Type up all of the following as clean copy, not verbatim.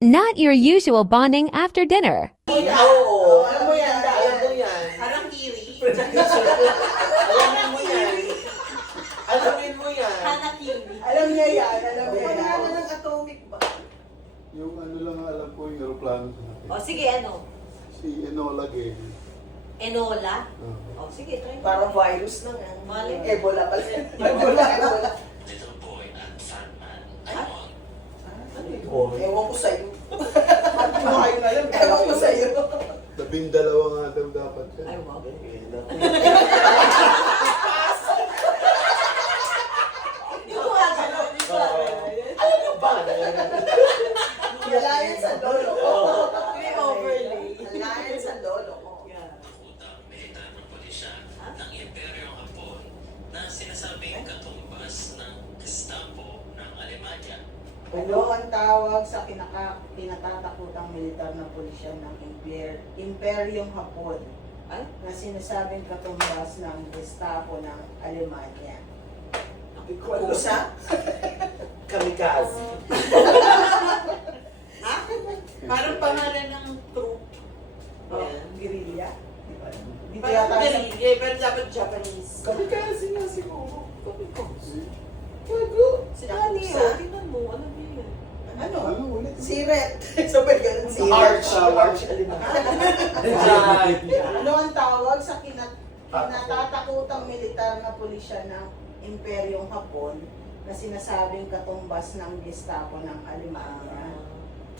Not your usual bonding after dinner. Oo. Alam mo yan, alam mo yan. Parang kiri. Alam mo yan. Alamin mo yan. Hana kiri. Alam niya yan, alam niya yan. Pangalan ng atomic ba? Yung ano lang alam ko yung aeroplano sa akin. O sige, ano? Si Enola Gay. Enola? Uh, O sige, try mo. Parang virus na nga. Mali. Ebola pala. Ebola. Little boy and Sandman. Ewan ko sa'yo. Kumain na lang. Ewan ko sa'yo. 12 nga daw dapat yan. Ay, wow. Hindi ko nga gano'n. Alam mo ba? Wala yan sa lolo ko. May overlay. Wala yan sa lolo ko. Nakutang militar ng pulisya ng Imperyong Hapon na sinasabing katumbas ng Gestapo ng Alemanya. Ano ang tawag sa kinatatakutang militar na pulisya ng Imperyong Hapon Ay? na sinasabing katumbas ng Gestapo ng Alemanya? Kusa? Kamikaze. Parang pangalan ng troop. Oh, guerrilla. Di ba? Di ba Parang yata sa... guerrilla, pero dapat Japanese. Kamikaze nga siguro. Gago. Si Dani, Kusa? oh, tingnan mo, alam niya yun. Ano? Ano ulit? Si Red. Sabay ganun si Arch. Red. Arch Alimanya. Ano ang tawag sa kinatatakutang militar na pulisya ng Imperyong Hapon na sinasabing katumbas ng Gestapo ng Alemanya?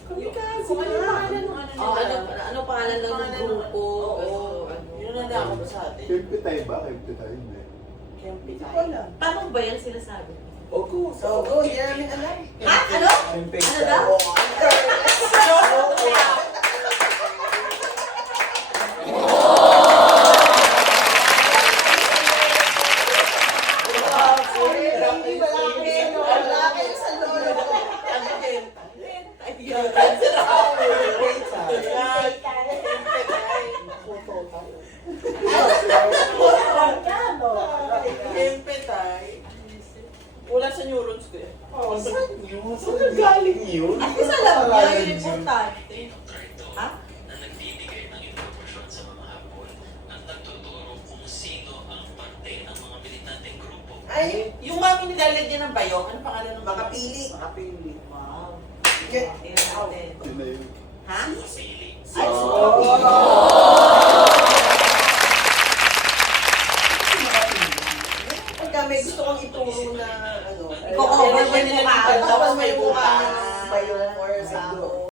Kamikaze Kung ano nga. pangalan ng ano nila? Ano pangalan ng grupo? Oo. Yun ang nakakot sa atin. Kempitay ba? Kempitay hindi. Hindi ko alam. Paano ba yan sinasabi? Ogo. So, go. Hindi namin alam. Ha? Ano? Ano daw? Hindi, wala kayo. Wala kayo sa lolo ko. Wala sa neurons ko yan. Saan yun? Saan galing yun? At least alam niya, yun importante. Ito Ha? na nagbibigay ng impormasyon sa mga Hapon at nagtuturo kung sino ang parte ng mga militanteng grupo. Ay, Yung mami nilalagyan ng bayong, ano pangalan ng makapili. Makapili. Wow. Get Tingnan natin. Yun na yun. Ha? Pili. Ay, Pagka may gusto kong ituro na ano, Iko-cover mo nila ng tapos may may mukha bukas. ng bayong or sabo.